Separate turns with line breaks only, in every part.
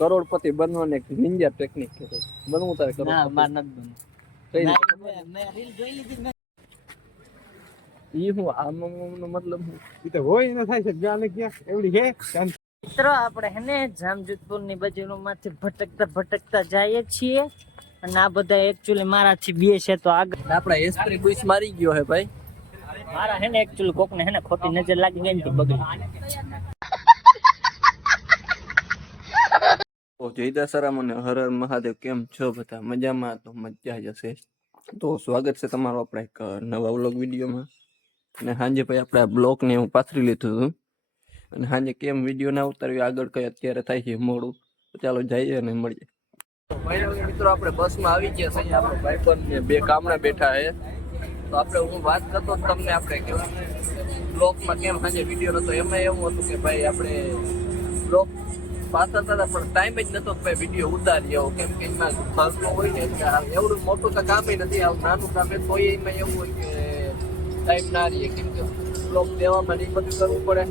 કરોડપતિ બનવાની એક નિંજા ટેકનિક છે. બનવું તારે
ના માર નત બનવું.
કઈ
ના,
રીતે?
મેં- રીલ જોઈ લીધી
ઈ હું આમ નો મતલબ
ઈ તો હોય ન થાય છે જ્યાં ક્યાં એવડી છે
મિત્રો આપણે હેને જામજોધપુરની બાજુ માંથી ભટકતા ભટકતા જઈએ છીએ. અને આ બધા એકચ્યુઅલી મારાથી બે છે તો આગળ
આપડા એસ્ત્રી બુઈસ મારી ગયો હે ભાઈ.
મારા હેને એકચ્યુઅલી કોક ને હેને ખોટી નજર લાગી ગઈ ને તો બગડી
તો જય દશરામ અને મહાદેવ કેમ છો બધા? મજામાં તો મજા જ હશે. તો સ્વાગત છે તમારું આપણા એક નવા વ્લોગ વિડીયોમાં. અને સાંજે ભાઈ આપણે આ બ્લોગને હું પાથરી લીધું હતું. અને સાંજે કેમ વીડિયો ના ઉતારવી આગળ કઈ અત્યારે થાય છે મોડું. ચાલો જઈએ અને મળીએ. મિત્રો આપણે બસમાં આવી ગયા છે આપણે ભાઈ ને બે કામણા બેઠા છે. તો આપણે હું વાત કરતો તમને આપણે કે બ્લોગમાં કેમ સાંજે વીડિયો નતો. એમાં એવું હતું કે ભાઈ આપણે બ્લોગ પાછળ હતા, પણ ટાઈમ જ નતો કે વીડિયો ઉતારી આવો કેમ કે એમાં ઘરનું હોય ને, એટલે એવડું મોટું તો કામ નથી, આવું નાનું કામ તો એમાં એવું હોય કે ટાઈમ ના રહીએ. કેમ કે બ્લોક દેવામાં એ બધું કરવું પડે.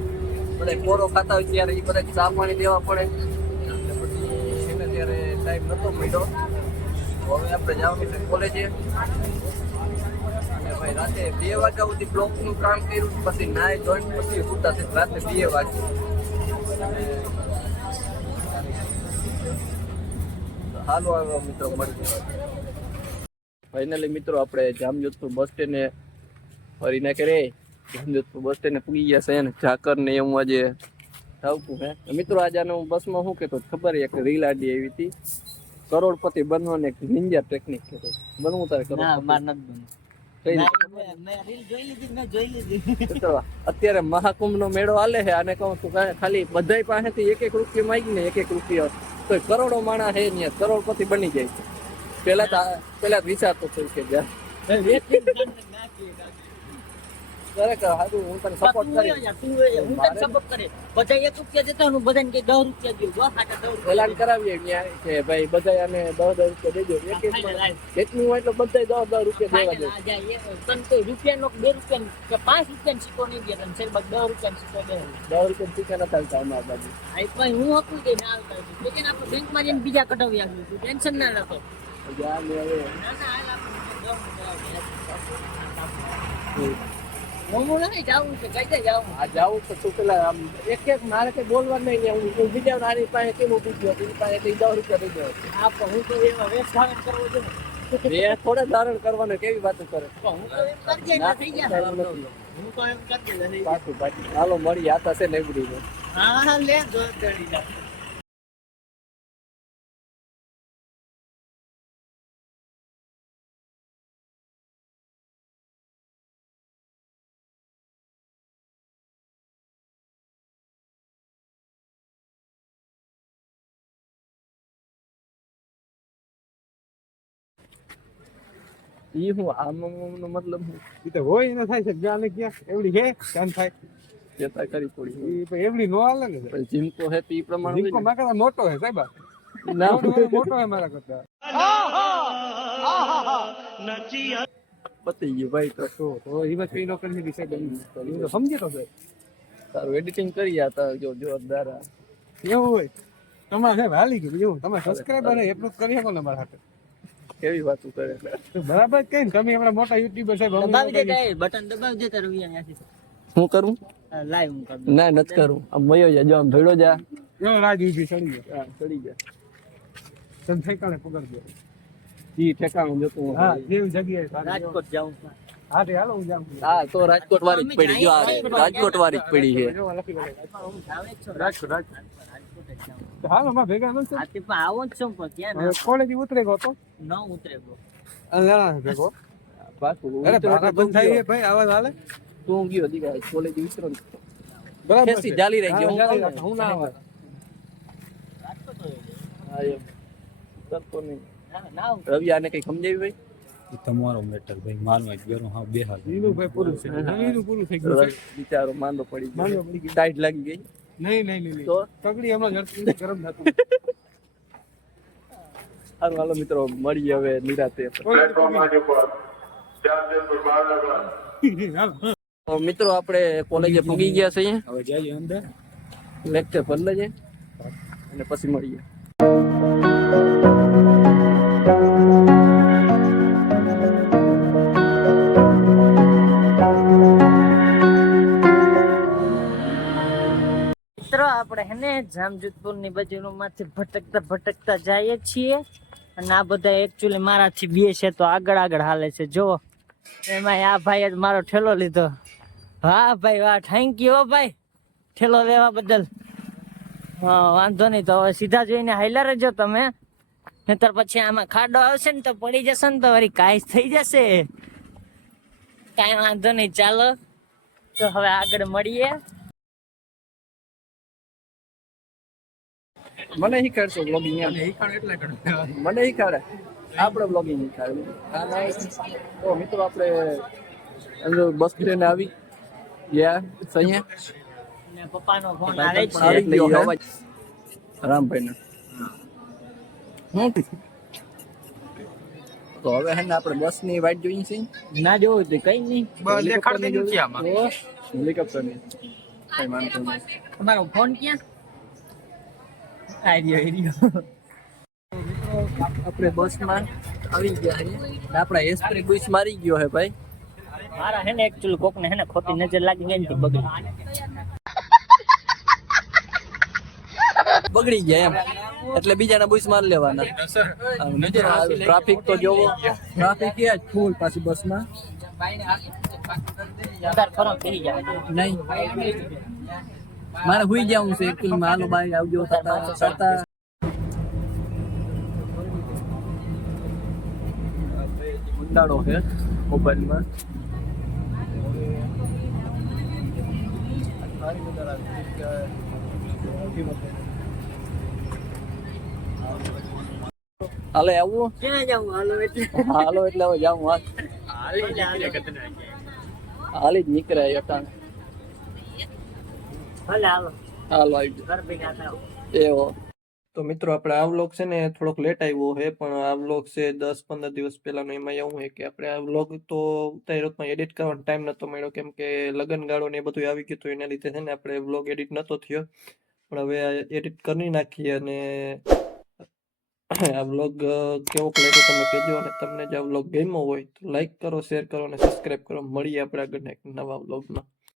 બધા પોરો ખાતા હોય ત્યારે એ બધા ચા પાણી દેવા પડે. એટલે પછી એને ત્યારે ટાઈમ નતો મળ્યો. હવે આપણે જવાનું છે કોલેજે ભાઈ રાતે બે વાગ્યા સુધી બ્લોકનું કામ કર્યું, પછી નાય જોઈન પછી છે. રાતે બે વાગે હાલો આવ્યો મિત્રો મળી ફાઇનલી મિત્રો આપણે જામજોધપુર બસ સ્ટેન્ડે ફરી ના કરે જામજોધપુર બસ સ્ટેન્ડે પૂગી ગયા છે ને ઝાકર ને એવું આજે આવતું હે. મિત્રો આજે હું બસમાં શું કહેતો ખબર એક રીલ આડી આવી હતી. કરોડપતિ બનવાની એક નિંજા ટેકનિક કહેતો બનવું તારે
માર નથી
મિત્રો, અત્યારે મહાકુંભ નો મેળો હાલે છે. અને કહું છું ખાલી બધા પાસેથી એક એક રૂપિયા માંગી ને એક એક રૂપિયો તો કરોડો માણસ હે ને કરોડપતિ બની જાય. છે પેલા તો પહેલા વિચારતો છે કે જા ખરેખર હારું હું તને સપોર્ટ કરી
હોય યાર, તું હોય યાર, હું તને support કરે. બધા એક રૂપિયા દેતા ને બધાને કે દસ રૂપિયા. બસ આટલા રૂપિયા
એલાન કરાવીએ ન્યાય કે ભાઈ બધા આને દસ દસ રૂપિયા દેજો એક એક જેટલું હોય એટલું બધા દસ દસ રૂપિયા દેવા દે
તને કોઈ રૂપિયાનો બે રૂપિયાનો કે પાંચ રૂપિયાનો સિક્કો નહીં દે તને. છેલ્લે દસ રૂપિયાનો સિક્કો દે.
દસ રૂપિયા ટીકા નથી આવતા અમારા બાજુ
આ એક હું હતું કે ના આવતા. લેકિન આપણે બેંકમાં જઈને બીજા કઢાવી આવ્યું. ટેન્શન ના
ના,
ના, મોમું નહીં જાવું છે કઈ દે જાવું
આ જવું તો તું પેલા આમ એક એક મારે કઈ બોલવા નહીં ને હું બીજા નાની પાસે કેમ ઊભી ગયો એની પાસે દસ રૂપિયા દઈ
આ પણ હું તો એમાં વેસ્ટ ધારણ કરવો છે ને.
બે થોડા ધારણ કરવાનું કેવી વાતો કરે?
હું તો એમ કરજે એટલે થઈ ગયા. હું તો એમ કરજે એટલે થઈ ગયા.
પાછું પાછું. હાલો મળી આ થશે ને એવડી
હા હા લે જો ચડી જા
ઈ હું આમ આમ નો મતલબ
ઈ તો હોય ન થાય છે. જ્યાં ને ક્યાં? એવડી હે? કામ થાય.
ચેતા કરી પડી
ઈ પણ એવડી નો હાલે ને.
પણ જીમકો હે તો ઈ પ્રમાણે
જીમ
તો
મારા મોટો હે સાહેબ
ના.
મોટો હે મારા કરતા.
પતી ગયું ભાઈ તો.
તો તો ઈ કરી દીધી ઈ તો સમજી તો સાહેબ.
તારું એડિટિંગ કરી આ જો જોરદાર
એવું હોય. તમારે સાહેબ હાલી ગયું. એવું. તમે સબસ્ક્રાઈબર ને એટલું કરી શકો ને મારા હાથે.
કેવી વાતો કરે?
બરાબર કઈ ને? તમે હમણાં મોટા યુટ્યુબર સાહેબ
દબાવી દે બટન દબાવી દે તાર રૂપિયા ત્યાંથી
કરું?
લાઈવ હું કરું.
ના નથી કરું. આમ મયો જા જો આમ ભેળો જા.
જો રાજ ઊભી ચડી
હા ચડી જા.
તમ ઠેકાણે પકડજો.
ઈ ઠેકાણું જોતું હું.
હા જેવી જગ્યાએ
રાજકોટ જાઉં.
હા તે હાલો હું જાઉં.
હા તો રાજકોટ વાળી જ પડી. જો આ રાજકોટ વાળી જ પડી
દો.
હું છું
રાજકોટ, રાજકોટ. હાલો માં ભેગા નથી
આથી પણ આવો જ છું પણ ક્યાં
હવે કોલેજ ઉતરે ગયો તો
ન ઉતરે.
અને લેણા ભેગો
બસ
અરે ભાડા બંધ થઈ
ગયો.
ભાઈ આવાજ હાલે
તું ગયો દીવા કોલેજ ઉતરો
બરાબર છે.
જાલી રહી ગયો. હું ને, હું ના આવે.
રાજકોટ હોય.
હા એમ કરતો નહીં
ના, ના
રવિ આને કઈ સમજાવી ભાઈ
તમારો મેટર ભાઈ મારવા જ ગયો હા બે હાલ
પૂરું છે પૂરું થઈ ગયું
બિચારો માંદો પડી
પડી ગયો.
ટાઈટ લાગી ગઈ
નહીં નહીં નહીં
તો?
તગડી હમણાં ઝડપી ગરમ થતું.
હારું હાલો મિત્રો મળીએ હવે નિરાતે. મિત્રો આપણે કોલેજે પગી ગયા છીએ.
હવે જઈએ અંદર.
લેક્ચર પર લેજે અને પછી મળીએ.
આપણે હે ને ની બાજુ માંથી ભટકતા ભટકતા જઈએ છીએ. અને આ બધા એકચ્યુઅલી મારાથી બે છે તો આગળ આગળ હાલે છે. જો એમાં આ ભાઈ જ મારો ઠેલો લીધો. વાહ ભાઈ, વાહ થેન્ક યુ ભાઈ. ઠેલો લેવા બદલ. હા, વાંધો નહીં તો હવે સીધા જોઈને હાઈલા રહેજો તમે. નહીતર પછી આમાં ખાડો આવશે ને તો પડી જશે ને તો વળી કાંઈ થઈ જશે. કાંઈ વાંધો નહીં, ચાલો. તો હવે આગળ મળીએ.
મને શીખવાડશો બ્લોગિંગ એમ.
એટલે કરે
મને શીખવાડે. આપણે બ્લોગિંગ શીખવાડે. તો મિત્રો આપણે અંદર બસ સ્ટેન્ડ આવી ગયા
ને પપ્પાનો ફોન આવે છે
આવી
એટલે
ગયો
ઈ
અવાજ રામભાઈ ને હું તો હવે હે ને આપણે બસની વાટ જોઈએ છે.
ના જોવું તો કઈ નહીં.
બસ દેખાડ દે નથી આમાં.
હેલિકોપ્ટરની. કઈ માનતો નહીં.
તમારો ફોન ક્યાં? આઈ રહ્યો
આપણે બસમાં આવી ગયા છે આપણા એસપ્રી બુસ મારી ગયો હે ભાઈ.
મારા હે ને એકચ્યુઅલી કોક ને હે ને ખોટી નજર લાગી ગઈ ને તો બગડી
બગડી ગયા એમ. એટલે બીજાના બુસ માર લેવાના. ટ્રાફિક તો જોવો. ટ્રાફિક એ જ ફૂલ પાછી બસમાં
તાર ફરમ થઈ જાય
નહીં. મારે હુઈ જવું છે એકચ્યુઅલી માં હાલો બાઈ આવજો તાતા તાતા. ઉંડાળો છે મોબાઈલમાં હાલે આવું.
ક્યાં જાવું હાલો એટલે.
હાલો એટલે હવે જાઉં વાત હાલી જ નીકળે અટાણ.
હાલો
હાલો
ઘર ભેગા થાવ.
એવો. તો મિત્રો આપણે આ વ્લોગ છે ને થોડોક લેટ આવ્યો છે પણ આ વ્લોગ છે દસ પંદર દિવસ પહેલાનો એમાં એવું છે કે આપણે આ વ્લોગ તો ઉતાર્યો એડિટ કરવાનો ટાઈમ નતો મળ્યો. કેમ કે લગન ગાળો ને એ બધું આવી ગયું તો એના લીધે છે ને આપણે વ્લોગ એડિટ નતો થયો. પણ હવે એડિટ કરી નાખીએ અને આ વ્લોગ કેવો લાગ્યો તમે કહેજો અને તમને જો આ વ્લોગ ગમ્યો હોય તો લાઈક કરો શેર કરો અને સબસ્ક્રાઈબ કરો. મળીએ આપણે આગળ એક નવા વ્લોગમાં.